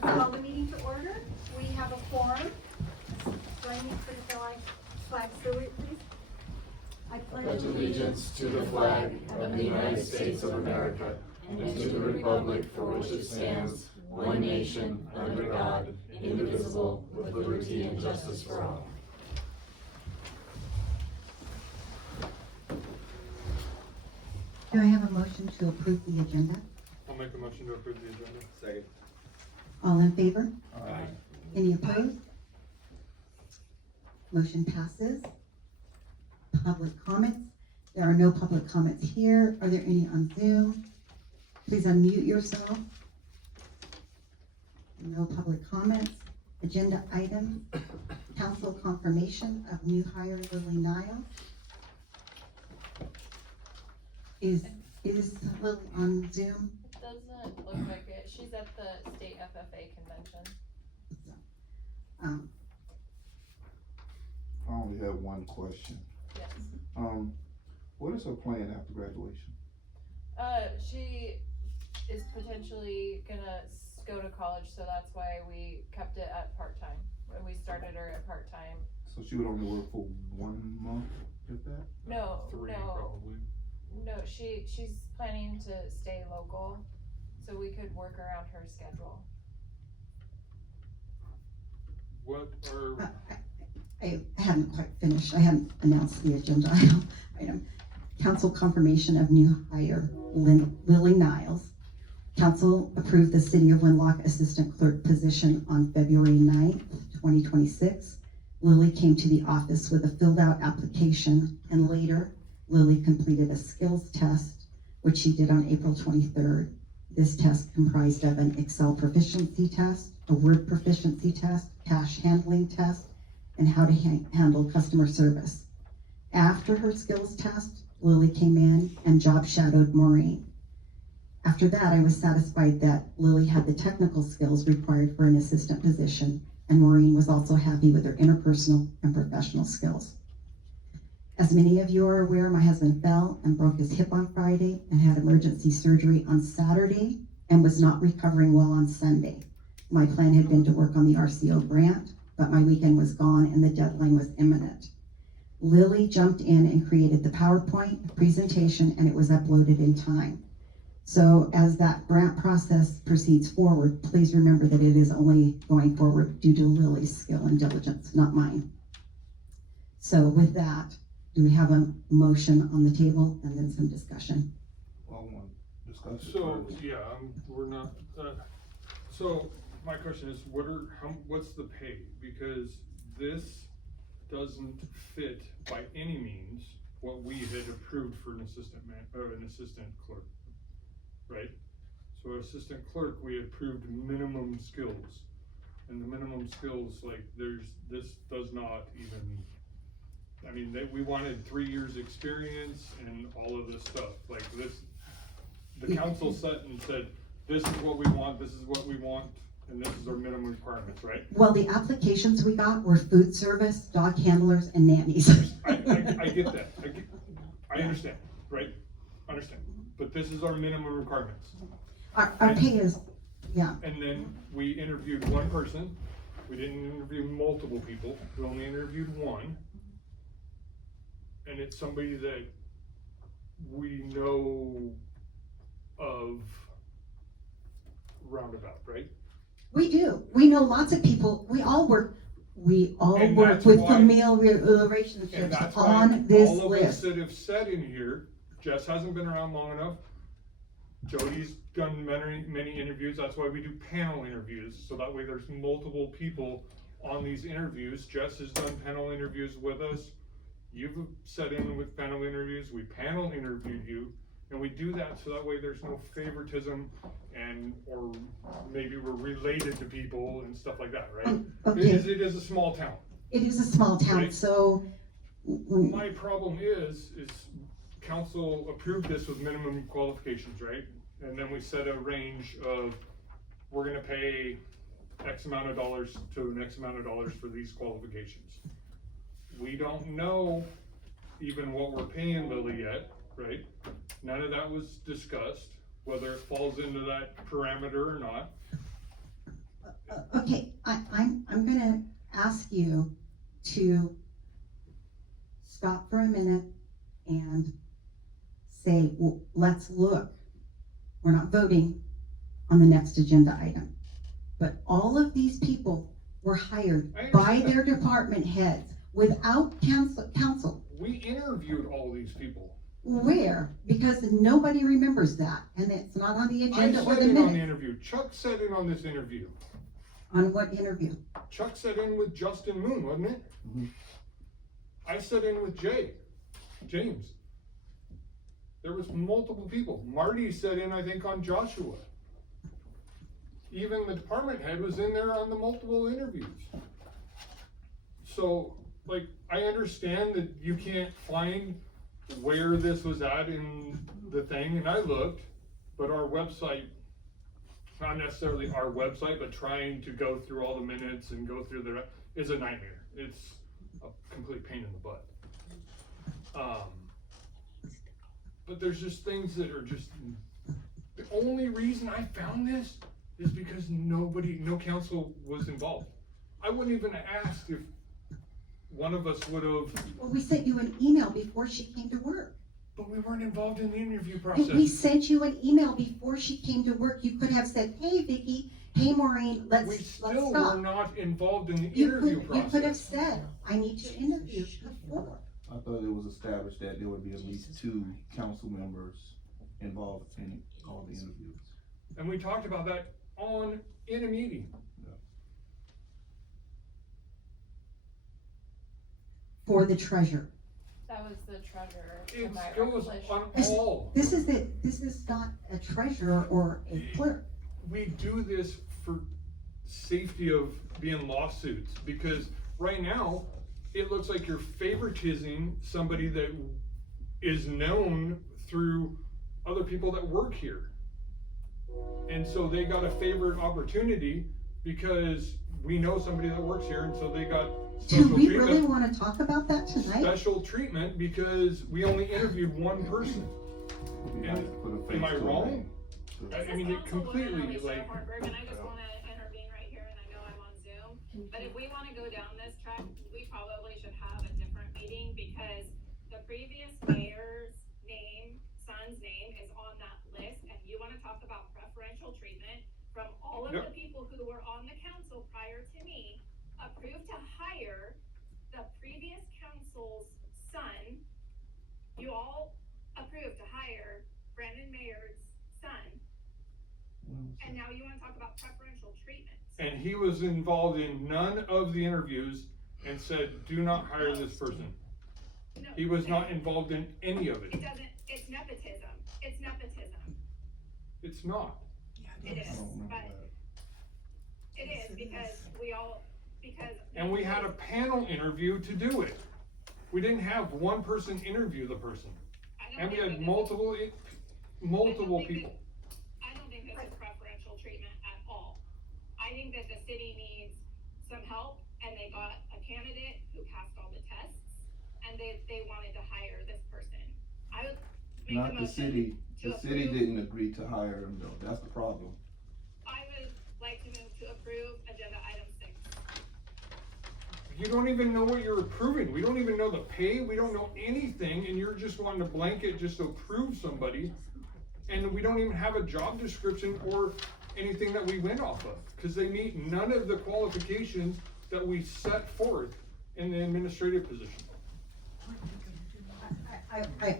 Call the meeting to order. We have a quorum. Join me for the flag salute, please. I Pledge allegiance to the flag of the United States of America and to the republic for which it stands, one nation, under God, indivisible, with liberty and justice for all. Do I have a motion to approve the agenda? I'll make a motion to approve the agenda. Second. All in favor? Aye. Any opposed? Motion passes. Public comments. There are no public comments here. Are there any on Zoom? Please unmute yourself. No public comments. Agenda items. Council confirmation of new hire Lily Nile. Is Lily on Zoom? It doesn't look like it. She's at the state FFA convention. I only have one question. Yes. What is her plan after graduation? She is potentially gonna go to college, so that's why we kept it at part-time. When we started her at part-time. So she would only work for 1 month, if that? No, Three, no, probably. no, she's planning to stay local, so we could work around her schedule. What are, I haven't quite finished. I haven't announced the agenda item. Council confirmation of new hire Lily Niles. Council approved the City of Winlock Assistant Clerk position on February 9th, 2026. Lily came to the office with a filled out application, and later Lily completed a skills test, which she did on April 23rd. This test comprised of an Excel proficiency test, a Word proficiency test, cash handling test, and how to handle customer service. After her skills test, Lily came in and job shadowed Maureen. After that, I was satisfied that Lily had the technical skills required for an assistant position, and Maureen was also happy with her interpersonal and professional skills. As many of you are aware, my husband fell and broke his hip on Friday and had emergency surgery on Saturday and was not recovering well on Sunday. My plan had been to work on the RCO grant, but my weekend was gone and the deadline was imminent. Lily jumped in and created the PowerPoint presentation, and it was uploaded in time. So as that grant process proceeds forward, please remember that it is only going forward due to Lily's skill and diligence, not mine. So with that, do we have a motion on the table and then some discussion? Well, I want to discuss it so, first. yeah, we're not, so my question is, what's the pay? Because this doesn't fit by any means what we had approved for an assistant clerk, right? So assistant clerk, we approved minimum skills, and the minimum skills, like this does not even, I mean, we wanted 3 years experience and all of this stuff, like this, the council sat and said, this is what we want, and this is our minimum requirements, right? Well, the applications we got were food service, dog handlers, and nannies. I get that, I understand, right? Understand, but this is our minimum requirements. Our pay is, yeah. And then we interviewed one person, we didn't interview multiple people, we only interviewed one. And it's somebody that we know of roundabout, right? We do. We know lots of people. We all work And with that's why- familial And relationships that's why on this all of us list. that have sat in here, Jess hasn't been around long enough. Jody's done many interviews, that's why we do panel interviews, so that way there's multiple people on these interviews. Jess has done panel interviews with us. You've sat in with panel interviews, we panel interviewed you, and we do that so that way there's no favoritism or maybe we're related to people and stuff like that, right? Okay. It is a small town. It is a small town, Right. so My problem is council approved this with minimum qualifications, right? And then we set a range of, we're gonna pay X amount of dollars to an X amount of dollars for these qualifications. We don't know even what we're paying Lily yet, right? None of that was discussed, whether it falls into that parameter or not. Okay, I'm gonna ask you to stop for a minute and say, well, let's look. We're not voting on the next agenda item. But all of these people were hired I by understand their department heads without council. We interviewed all these people. Where? Because nobody remembers that, and it's not on the I agenda or sat the in on the minutes. interview. Chuck sat in on this interview. On what interview? Chuck sat in with Justin Moon, wasn't it? Mhm. I sat in with James. There was multiple people. Marty sat in, I think, on Joshua. Even the department head was in there on the multiple interviews. So, like, I understand that you can't find where this was at in the thing, and I looked, but our website, not necessarily our website, but trying to go through all the minutes and go through is a nightmare. It's a complete pain in the butt. But there's just things that are just, the only reason I found this is because no council was involved. I wouldn't even ask if one of us would have, Well, we sent you an email before she came to work. but we weren't involved in the interview We process. sent you an email before she came to work. You could have said, hey, Vicky, hey, Maureen, We let's still stop. were not involved in the You interview could have process. said, I need to interview before. I thought it was established that there would be at least 2 council members involved in all the interviews. And we talked about that in a meeting. For the treasurer. That was the treasurer, to It my goes recollection. on This- all. This is not a treasurer or a clerk. We do this for safety of being lawsuits, because right now, it looks like you're favoritizing somebody that is known through other people that work here. And so they got a favored opportunity because we know somebody that works here, and so they got Do special we really treatment. wanna talk about that tonight? Special treatment because we only interviewed one person. It'd be And- nice to put a face am I to a wrong? name. I mean, it completely, like, Hartberg, and I just wanna intervene right here, and I know I'm on Zoom, but if we wanna go down this track, we probably should have a different meeting, because the previous mayor's name, son's name is on that list, and you wanna talk about preferential treatment from all of the Yep. people who were on the council prior to me, approved to hire the previous council's son. You all approved to hire Brandon Mayor's son, and now you wanna talk about preferential treatment. and he was involved in none of the interviews and said, do not hire this person. No, He was not involved in any of It it. doesn't, it's nepotism, it's nepotism, It's not. it I is, don't remember but that. it is, because. And we had a panel interview to do it. We didn't have one person interview the person. I don't And we think had that multiple think people. I don't think this is preferential treatment at all. I think that the city needs some help, and they got a candidate who passed all the tests, and they wanted to hire this person. I would make a Not the motion city, to the city approve. didn't agree to hire him though, that's the problem. I would like to move to approve agenda item 6. You don't even know what you're approving. We don't even know the pay. We don't know anything, and you're just wanting to blanket just to approve somebody. And we don't even have a job description or anything that we went off of, because they meet none of the qualifications that we set forth in the administrative position.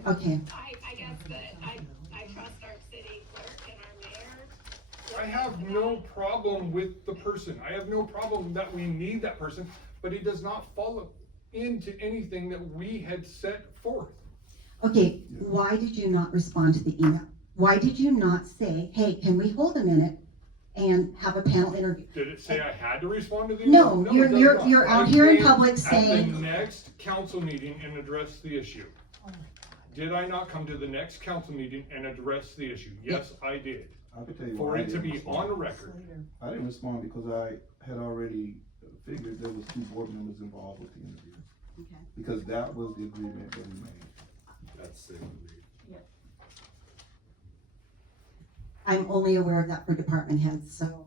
Okay, I guess that I trust our city clerk and our mayor. I have no problem with the person. I have no problem that we need that person, but it does not follow into anything that we had set forth. okay, why did you not respond to the email? Why did you not say, hey, can we hold a minute and have a panel interview? Did it say I had to respond to the No, email? you're- it does you're- not. you're out I here in came public at saying- the next council meeting and address the issue. Did I not come to the next council meeting and address the issue? Yes, I did. I could tell you For why I it to didn't be respond. on record. I didn't respond because I had already figured there was 2 board members involved with the interview. Okay. Because that was the agreement that we made. That's it. I'm only aware of that for department heads, so.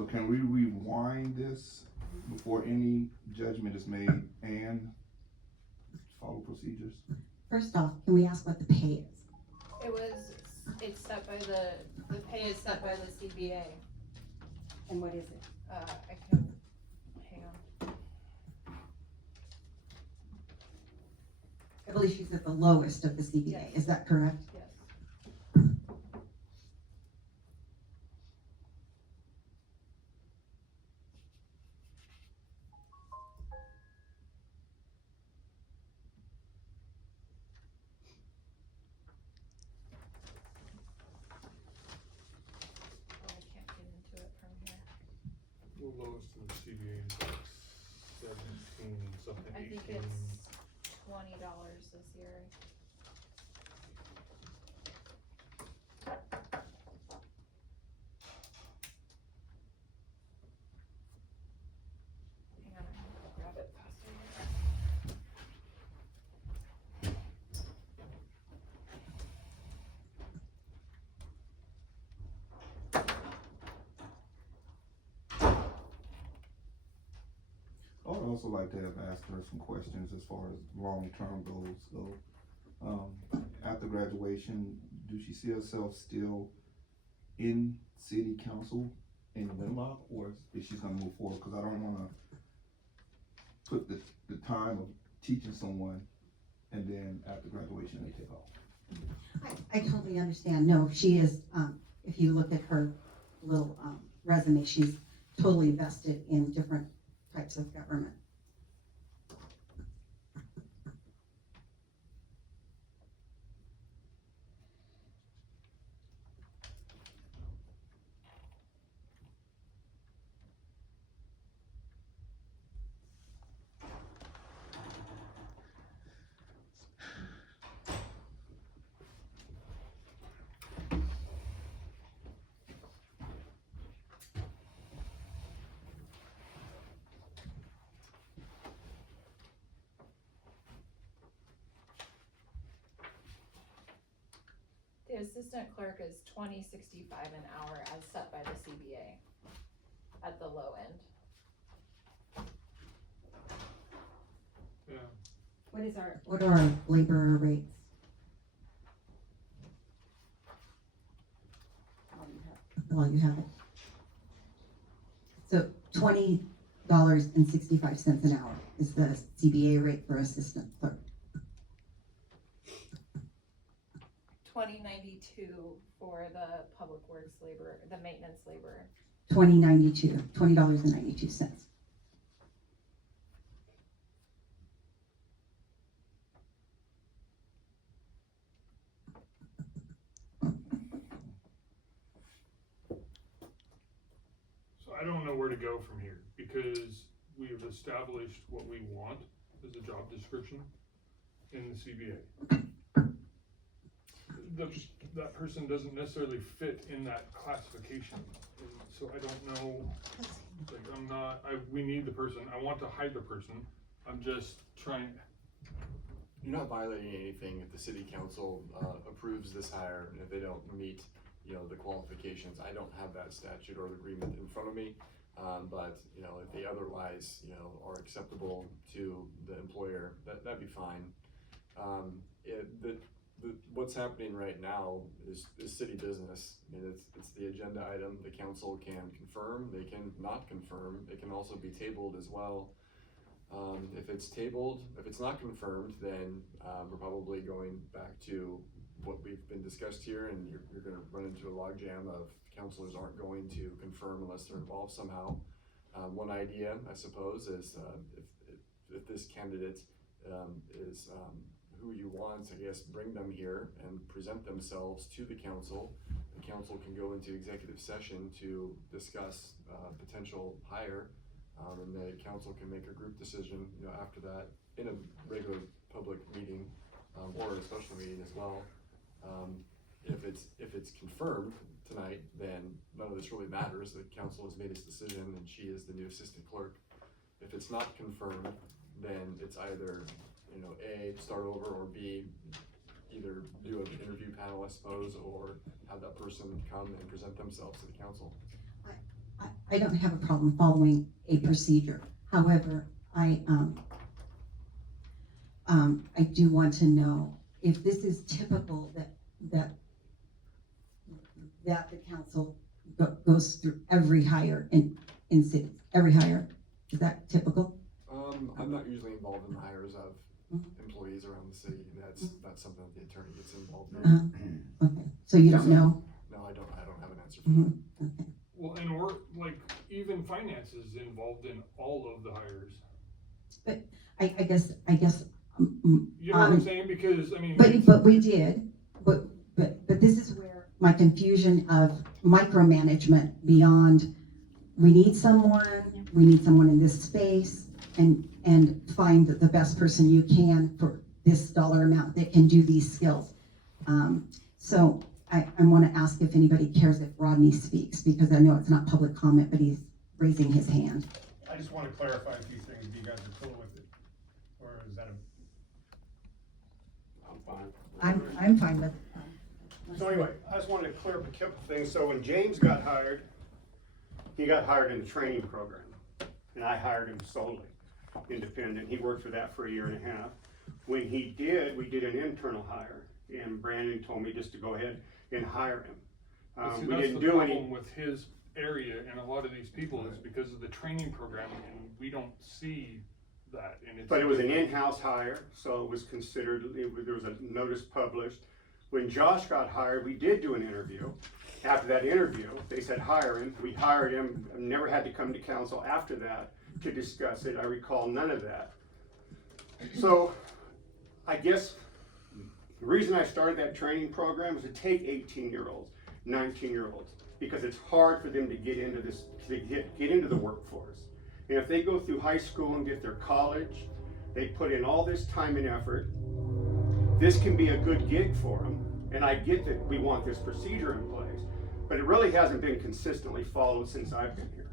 So can we rewind this before any judgment is made and follow procedures? First off, can we ask what the pay is? It's set by the pay is set by the CBA. And what is it? I can, hang on. I believe she's at the lowest of the CBA, is that correct? Yes. Oh, I can't get into it from here. The lowest in the CBA is like 17 something, I think 18. it's $20 this year. Hang on, I'm gonna grab it faster. I would also like to have asked her some questions as far as long-term goals go. After graduation, do she see herself still in city council in Winlock, or is she gonna move forward? Cause I don't wanna put the time of teaching someone and then after graduation they take off. I totally understand. No, she is, if you look at her little resume, she's totally vested in different types of government. The assistant clerk is $20.65 an hour as set by the CBA at the low end. Yeah. What are our laborer rates? Well, you have it. So $20.65 an hour is the CBA rate for assistant clerk. $20.92 for the public works labor, the maintenance laborer. $20.92. So I don't know where to go from here because we have established what we want as a job description in the CBA. That person doesn't necessarily fit in that classification, and so I don't know, like, we need the person, I want to hire the person, I'm just trying. You're not violating anything if the city council approves this hire and if they don't meet, the qualifications. I don't have that statute or agreement in front of me, but, if they otherwise, are acceptable to the employer, that'd be fine. What's happening right now is city business. I mean, it's the agenda item. The council can confirm, they can not confirm. It can also be tabled as well. If it's tabled, if it's not confirmed, then we're probably going back to what we've been discussed here, and you're gonna run into a logjam of councilors aren't going to confirm unless they're involved somehow. One idea, I suppose, is if this candidate is who you want, I guess, bring them here and present themselves to the council. The council can go into executive session to discuss potential hire, and the council can make a group decision, after that in a regular public meeting, or a special meeting as well. If it's confirmed tonight, then none of this really matters. The council has made its decision and she is the new assistant clerk. If it's not confirmed, then it's either, A, start over, or B, either do an interview panel, I suppose, or have that person come and present themselves to the council. I don't have a problem following a procedure. However, I do want to know if this is typical that the council goes through every hire in cities, every hire. Is that typical? I'm not usually involved in the hires of Mhm. employees around the city. That's something that the attorney gets involved in. Okay, so you don't know? No, I don't have an answer for that. Mhm. Okay. Well, and we're, like, even finance is involved in all of the hires. I guess, You know what I'm saying? Because, I mean. but we did, but this is where my confusion of micromanagement beyond, we need someone in this space, and find the best person you can for this dollar amount that can do these skills. So I want to ask if anybody cares if Rodney speaks, because I know it's not public comment, but he's raising his hand. I just want to clarify a few things, if you guys are cool with it, or is that I'm fine. I'm fine with. So anyway, I just wanted to clear up a couple things. So when James got hired, he got hired in the training program, and I hired him solely, independent. He worked for that for a year and a half. When he did, we did an internal hire, and Brandon told me just to go ahead and hire him. See, We that's didn't the do problem any, with his area and a lot of these people is because of the training program, and we don't see that, and it's. but it was an in-house hire, so it was considered, there was a notice published. When Josh got hired, we did do an interview. After that interview, they said hire him. We hired him, never had to come to council after that to discuss it. I recall none of that. So I guess the reason I started that training program was to take 18-year-olds, 19-year-olds, because it's hard for them to get into this, to get into the workforce. And if they go through high school and get their college, they put in all this time and effort. This can be a good gig for them, and I get that we want this procedure in place, but it really hasn't been consistently followed since I've been here.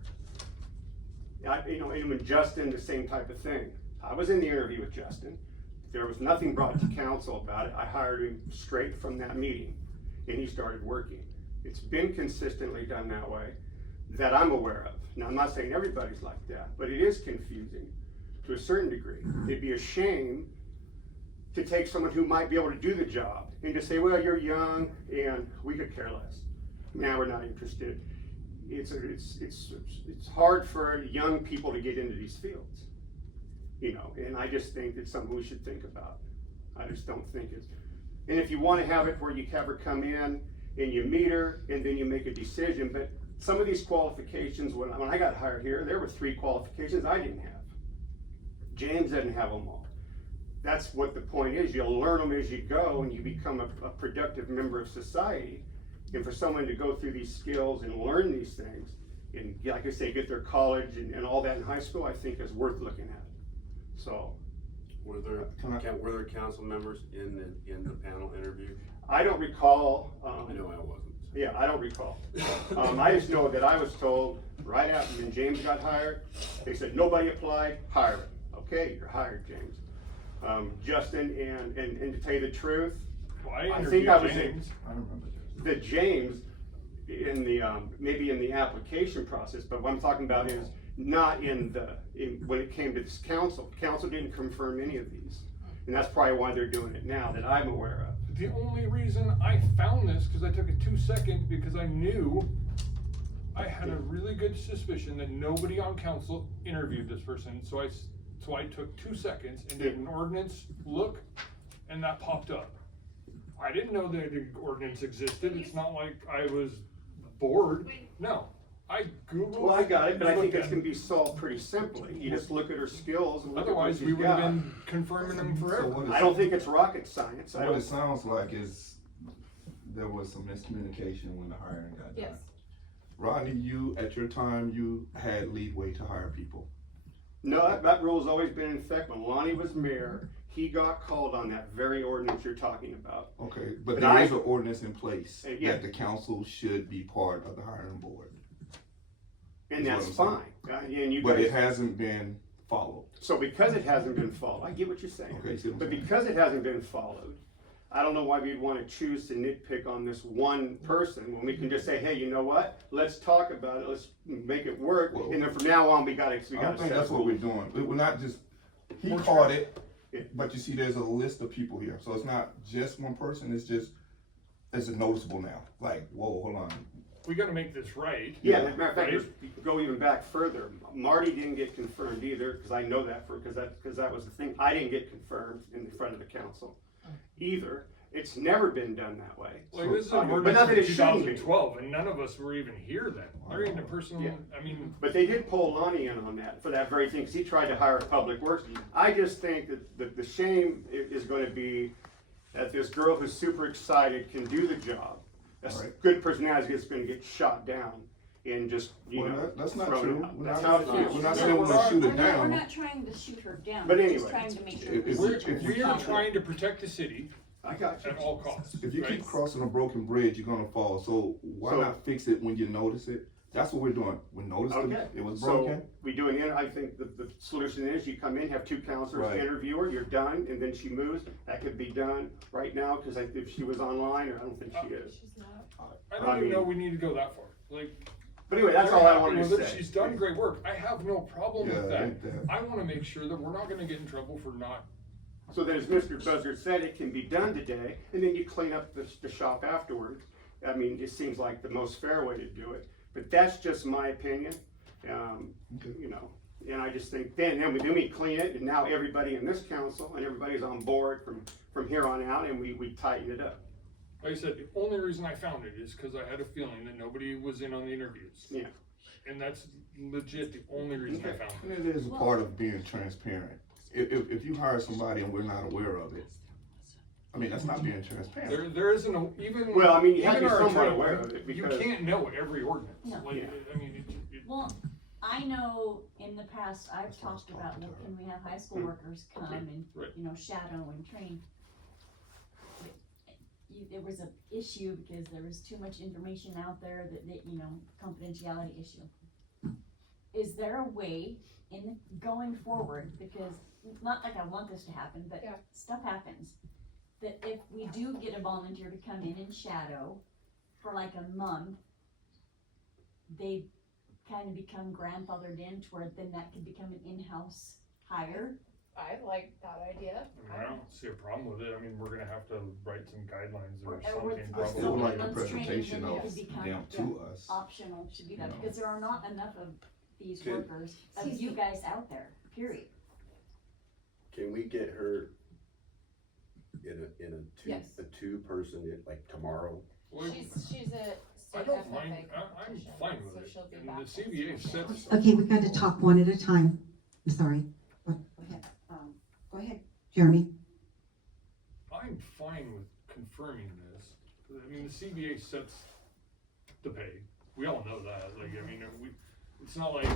And with Justin, the same type of thing. I was in the interview with Justin. There was nothing brought to council about it. I hired him straight from that meeting, and he started working. It's been consistently done that way that I'm aware of. Now, I'm not saying everybody's like that, but it is confusing to a certain degree. It'd be a shame to take someone who might be able to do the job and just say, well, you're young and we could care less. Now we're not interested. It's hard for young people to get into these fields, and I just think it's something we should think about. I just don't think it's, and if you want to have it where you have her come in and you meet her and then you make a decision, but some of these qualifications, when I got hired here, there were 3 qualifications I didn't have. James didn't have them all. That's what the point is. You'll learn them as you go and you become a productive member of society. And for someone to go through these skills and learn these things, and like I say, get their college and all that in high school, I think is worth looking at. So. Were there council members in the panel interview? I don't recall. I know I wasn't. Yeah, I don't recall. I just know that I was told right after when James got hired, they said, nobody applied, hire him. Okay, you're hired, James. Justin, and to tell you the truth, Well, I think I was James. I remember this. the James in the, maybe in the application process, but what I'm talking about is not when it came to this council. Council didn't confirm any of these. And that's probably why they're doing it now that I'm aware of. The only reason I found this, because I took a 2-second, because I knew I had a really good suspicion that nobody on council interviewed this person, so I took 2 seconds and did an ordinance look, and that popped up. I didn't know that the ordinance existed. It's not like I was bored. No, I Googled. Well, I got it, but I think looked it's at gonna be solved pretty simply. You just look at her skills and look at what Otherwise, she's we would have got. been confirming them So forever. what I don't think it's rocket science. I What don't, it sounds like is there was some miscommunication when the hiring got done. Yes. Rodney, at your time, you had leeway to hire people. no, that rule's always been in effect. When Lonnie was mayor, he got called on that very ordinance you're talking about. Okay, but But there is an ordinance in place Yeah. that the council should be part of the hiring board. And That's that's what I'm fine. And you But it guys, hasn't been followed. so because it hasn't been followed, I get what you're saying. Okay, see what I'm But saying? because it hasn't been followed, I don't know why we'd wanna choose to nitpick on this one person, when we can just say, hey, you know what? Let's talk about it, let's make it work, and then from now on, we gotta I don't set think that's what we're rules. doing. We're not just, he caught it, but you see, there's a list of people here, so it's not just one person, it's noticeable now, like, whoa, hold on. We gotta make this right. Yeah, as a matter of fact, Right? just go even back further, Marty didn't get confirmed either, cause I know that cause that was the thing, I didn't get confirmed in front of the council either. It's never been done that way. Like, this is But an not ordinance that in it shouldn't be. 2012, and none of us were even here then. Or even a person, Yeah. I mean, But they did pull Lonnie in on that, for that very thing, cause he tried to hire Public Works. I just think that the shame is gonna be that this girl who's super excited can do the job. A Right. good personality is gonna get shot down and just, Well, that's not thrown true. out. We're That's not- how it we're feels. not No, saying we're we're gonna not. shoot it We're down. not trying to shoot her down, But we're anyway, just trying to make sure. if- the if- we situation are is trying to protect the city I got you. at all costs. If you right? keep crossing a broken bridge, you're gonna fall, so why So- not fix it when you notice it? That's what we're doing, we noticed Okay, it was so broken. we do I think the solution is you come in, have two counselors Right. interview her, you're done, and then she moves. That could be done right now, cause if she was online, or I don't think she is. She's not. I don't I even know mean- we need to go that far. Like, But anyway, that's they're all I happy wanted with to it. say. She's done great work. I have no problem Yeah, with ain't that. that- I wanna make sure that we're not gonna get in trouble for not. So then, as Mr. Buzzard said, it can be done today, and then you clean up the shop afterwards. I mean, it seems like the most fair way to do it, but that's just my opinion. You know, and I just think then we clean it, and now everybody in this council and everybody's on board from here on out, and we tighten it up. Like I said, the only reason I found it is because I had a feeling that nobody was in on the interviews. Yeah. And that's legit the only reason I found it. And it is a part of being transparent. If you hire somebody and we're not aware of it, I mean, that's not being transparent. There isn't a, even. Well, I mean, you have to even be our somewhat attorney, aware of it, You because- can't know every ordinance. No. Like, Yeah. I mean, Well, I know in the past, I've That's what I was talked about, talking well, to her. can we have high school workers come and, Right. you know, shadow and train? But there was an issue because there was too much information out there that, you know, confidentiality issue. Is there a way in going forward, because not like I want this to happen, but Yeah. stuff happens, that if we do get a volunteer to come in and shadow for like a month, they kind of become grandfathered in to where then that could become an in-house hire? I like that idea. I don't see a problem with it. I mean, we're gonna have to write some guidelines or Or something with I probably. still would like the Months training, presentation then it of could become, them to us. optional to do that, No. because there are not enough of these Okay. workers, of you guys out there, period. Can we get her in Yes. a two-person, like tomorrow? Well, She's a I state don't FFA mind, I'm competition, fine with so it. she'll be And back the next CBA week. sets, Okay, we got to talk one at a time. I'm sorry. Go ahead. Go ahead, Jeremy. I'm fine with confirming this. I mean, the CBA sets the pay. We all know that. Like, I mean, it's not like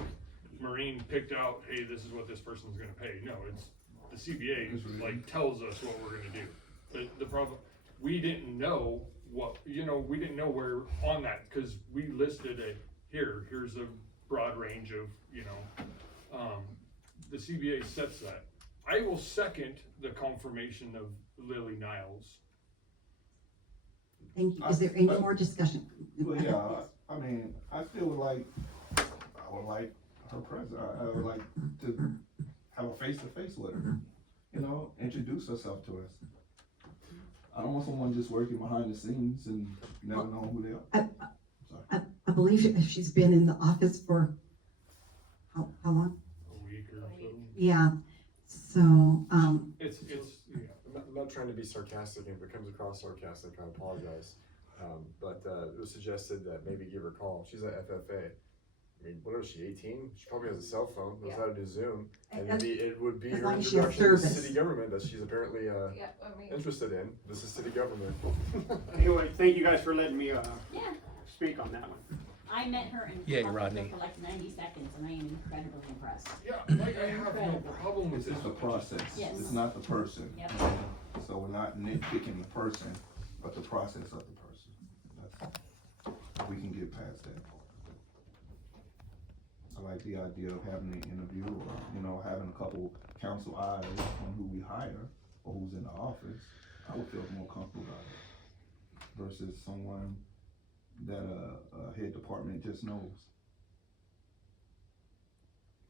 Marine picked out, hey, this is what this person's gonna pay. No, it's, the CBA like tells us what we're gonna do. But the problem, we didn't know what, we didn't know where on that, cause we listed here's a broad range of, the CBA sets that. I will second the confirmation of Lily Niles. Thank you. Is there any more discussion? Well, yeah, I mean, I still would like, I would like her present, I would like to have a face-to-face with her, introduce herself to us. I don't want someone just working behind the scenes and never know who they are. I believe she's been in the office for, how long? A week or so. Yeah, so, It's, yeah. I'm not trying to be sarcastic, and if it comes across sarcastic, I apologize. But it was suggested that maybe give her a call. She's at FFA. I mean, what is she, 18? She probably has a cell phone, knows how to do Zoom. And it would be As her long as she has introduction to service. city government that she's apparently Yeah, I mean, interested in. This is city government. Anyway, thank you guys for letting me, Yeah, speak on that one. I met her and Yay, talked with her Rodney. for like 90 seconds, and I am incredibly impressed. Yeah, like, I have no problem with It's this. just the process, Yes. it's not the person. Yep. So we're not nitpicking the person, but the process of the person. That's, we can get past that. I like the idea of having the interview, or, having a couple council eyes on who we hire, or who's in the office. I would feel more comfortable about it versus someone that a head department just knows.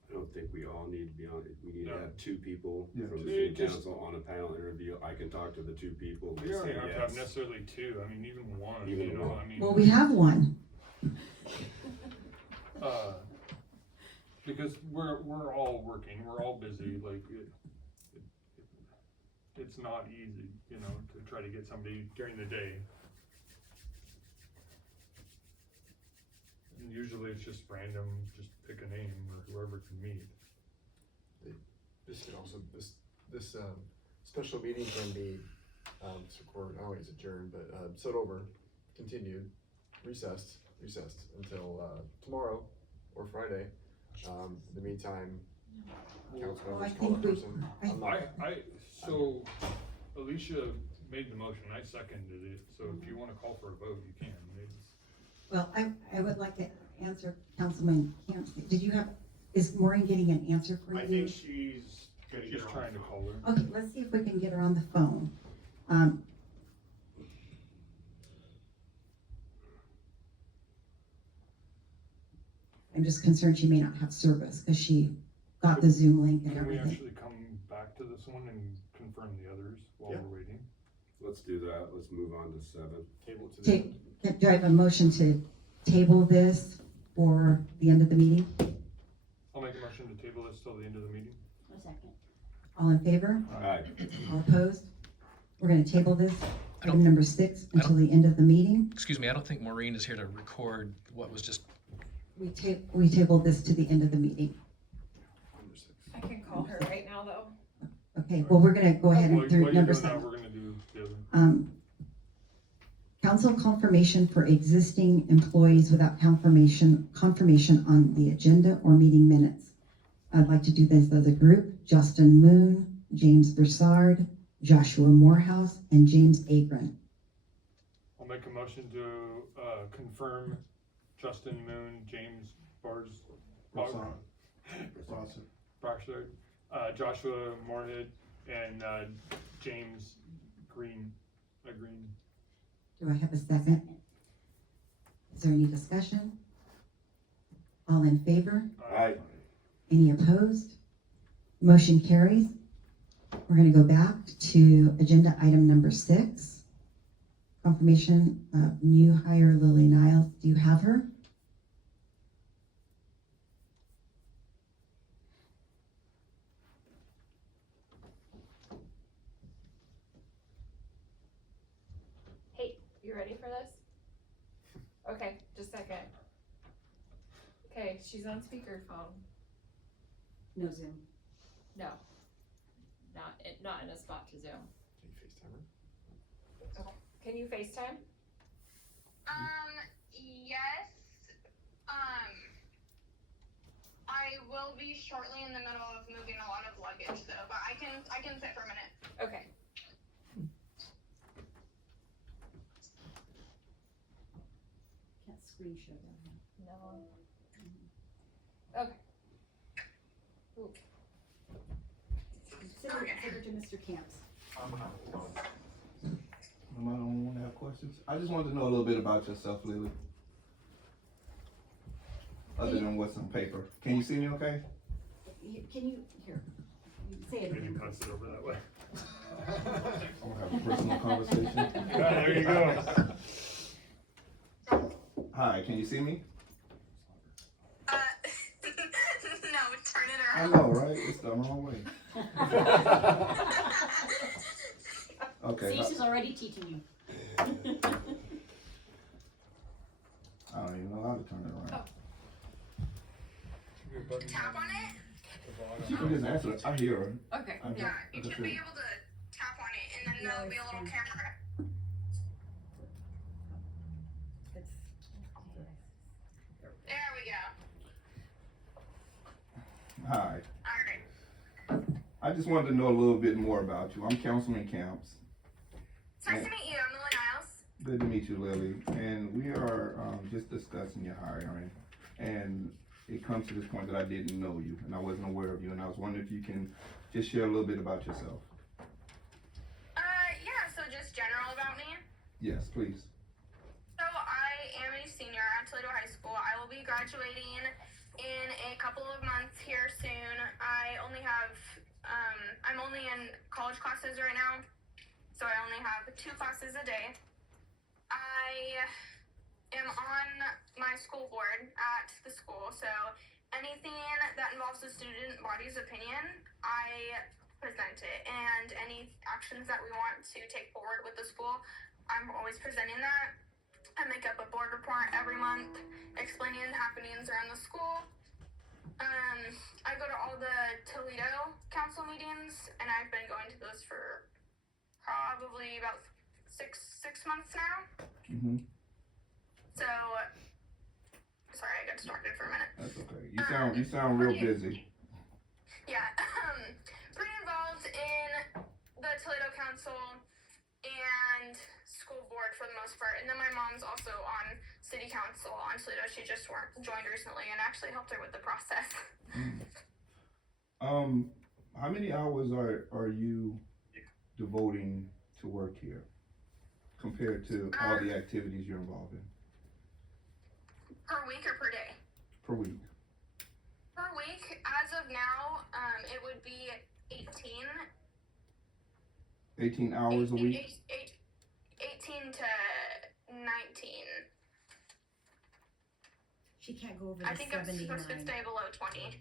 I don't think we all need to be on it. We need to No. have two people Yeah. from the city Just- council on a panel interview. I can talk to the two people. You They don't say have to have yes. necessarily two, I mean, even one, Even you know, one. I mean. Well, we have one. Because we're all working, we're all busy, like, it's not easy, you know, to try to get somebody during the day. And usually it's just random, just pick a name or whoever can meet. This can also, this special meeting can be, not always adjourned, but, set over, continued, recessed until, tomorrow or Friday. In the meantime, council Well, I members call think that we- person. I- I'm not- So Alicia made the motion, I seconded it, so if you wanna call for a vote, you can. Well, I would like to answer Councilman Camps. Is Maureen getting an answer for I you? think she's gonna get She's her on trying the to phone. call her. Okay, let's see if we can get her on the phone. I'm just concerned she may not have service because she got the Zoom link and Can we everything. actually come back to this one and confirm the others while Yeah. we're waiting? Let's do that. Let's move on to 7. Table it to the end. Do I have a motion to table this for the end of the meeting? I'll make a motion to table this till the end of the meeting. A second. All in favor? Alright, All opposed? We're gonna table this, I don't- item number 6, until the end of the meeting. Excuse me, I don't think Maureen is here to record what was just, We tabled this to the end of the meeting. Number 6. I can call her right now though. Okay, well, we're gonna go ahead While and do you're number doing that, 7. we're gonna do the other. Council confirmation for existing employees without confirmation on the agenda or meeting minutes. I'd like to do this as a group: Justin Moon, James Broussard, Joshua Morehouse, and James Agron. I'll make a motion to, confirm Justin Moon, James Broussard. Brockshire, Joshua Moorhead, and, James Green. Do I have a second? Is there any discussion? All in favor? alright, Any opposed? Motion carries. We're gonna go back to agenda item number 6. Confirmation of new hire Lily Niles. Do you have her? Hey, you ready for this? Okay, just a second. Okay, she's on speakerphone. No Zoom. No. Not in a spot to Zoom. Can you FaceTime her? Can you FaceTime? Yes. I will be shortly in the middle of moving a lot of luggage though, but I can sit for a minute. Okay. Can't screen share that. No. Okay. Ooh. Send her to Mr. Camps. Am I the only one that have questions? I just wanted to know a little bit about yourself, Lily. Other than what's on paper. Can you see me okay? Can you, here, say it Maybe again. pass it over that way. I'm gonna have a personal conversation. Yeah, there you go. Hi, can you see me? No, turn it I around. know, right? It's the wrong way. Okay. See, she's already teaching you. I don't even know how to turn it around. Tap on it. She can just answer it. I hear her. Okay. I Yeah, you I can should be see. able to tap on it, and then there'll be a little camera. There we go. Hi. Alright. I just wanted to know a little bit more about you. I'm Councilman Camps. It's nice to meet you. I'm Lily Niles. Good to meet you, Lily. And we are just discussing your hiring. And it comes to this point that I didn't know you and I wasn't aware of you. And I was wondering if you can just share a little bit about yourself. Yeah, so Yes, please. So I am a senior at Toledo High School. I will be graduating in a couple of months here soon. I'm only in college classes right now, so I only have 2 classes a day. I am on my school board at the school, so anything that involves the student body's opinion, I present it, and any actions that we want to take forward with the school, I'm always presenting that. I make up a board report every month explaining the happenings around the school. I go to all the Toledo council meetings, and I've been going to those for probably about six months now. Mm-hmm. So, sorry, I got distracted for a minute. That's okay. You sound real busy. Yeah, pretty involved in the Toledo Council and school board for the most part. And then my mom's also on city council on Toledo. She just joined recently and actually helped her with the process. How many hours are you devoting to work here compared to all the activities you're involved in? Per week or per day? Per week. Per week, as of now, it would be 18. 18 hours a week? 18 to 19. She can't go over I the think I'm supposed to 79. stay below 20. Okay.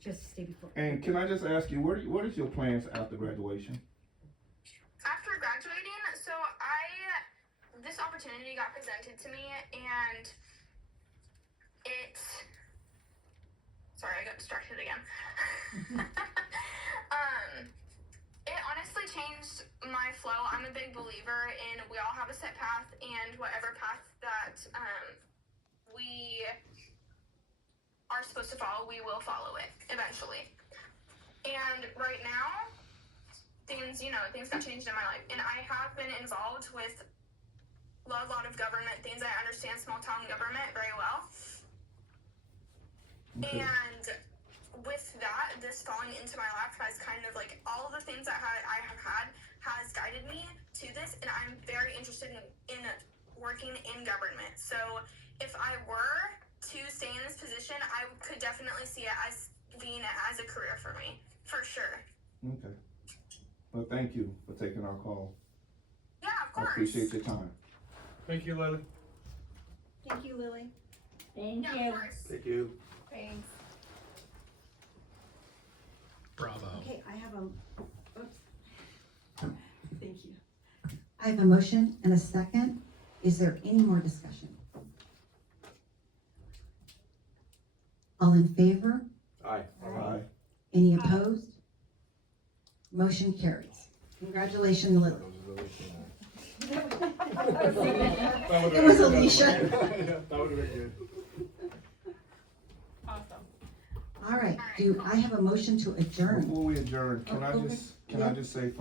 Just stay before. And can I just ask you, what is your plans after graduation? After graduating, so this opportunity got presented to me, and sorry, I got distracted again. It honestly changed my flow. I'm a big believer in we all have a set path, and whatever path that we are supposed to follow, we will follow it eventually. And right now, things got changed in my life, and I have been involved with a lot of government things. I understand small town government very well. Okay. And with that, this falling into my lap has kind of like all of the things that I have had has guided me to this, and I'm very interested in working in government. So if I were to stay in this position, I could definitely see it as being as a career for me, for sure. Okay. Well, thank you for taking our call. Yeah, of course. I appreciate your time. Thank you, Lily. Thank you, Lily. Thank Yeah, you. of course. Thank you. Thanks. Bravo. Okay, I have oops. Thank you. I have a motion and a second. Is there any more discussion? All in favor? Aye. Aye. Any opposed? Motion carries. Congratulations, Lily. It was Alicia. That would have been good. Awesome. All right, do I have a motion to adjourn? Before we adjourn, can Oh, I just say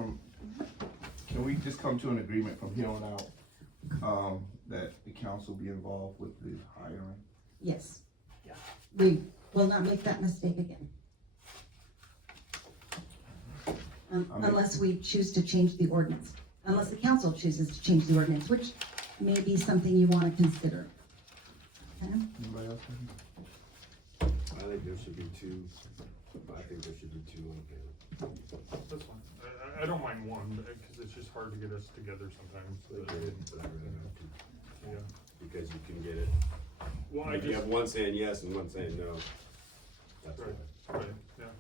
can we just come to an agreement from here on out, that the council be involved with the hiring? Yes. We will not make that mistake again. Unless we choose to change the ordinance, unless the council chooses to change the ordinance, which may be something you want to consider. Okay? Anybody else? I think there should be two on panel. That's fine. I don't mind one, because it's just hard to get us together sometimes. Yeah. Because you can get it, Well, if you have one saying yes and one saying no. That's Right. why. Right, yeah.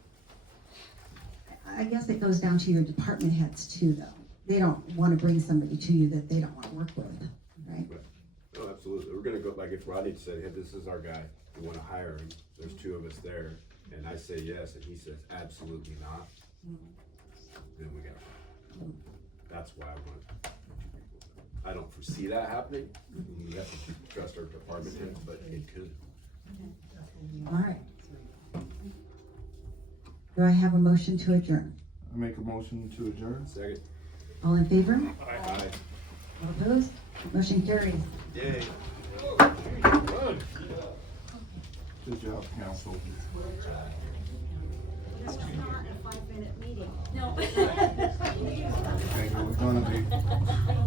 I guess it goes down to your department heads too, though. They don't want to bring somebody to you that they don't want to work with, right? Oh, absolutely. We're gonna go, like if Rodney said, hey, this is our guy, we wanna hire him, there's 2 of us there, and I say yes, and he says absolutely not, then we gotta hire him. That's why I want 2 people. I don't foresee that happening. We have to trust our department heads, but it could. All right. Do I have a motion to adjourn? I make a motion to adjourn. Second. All in favor? Aye. All opposed? Motion carries. Yay. Good job, council. This is not a 5-minute meeting. No. Okay, well, we're gonna be.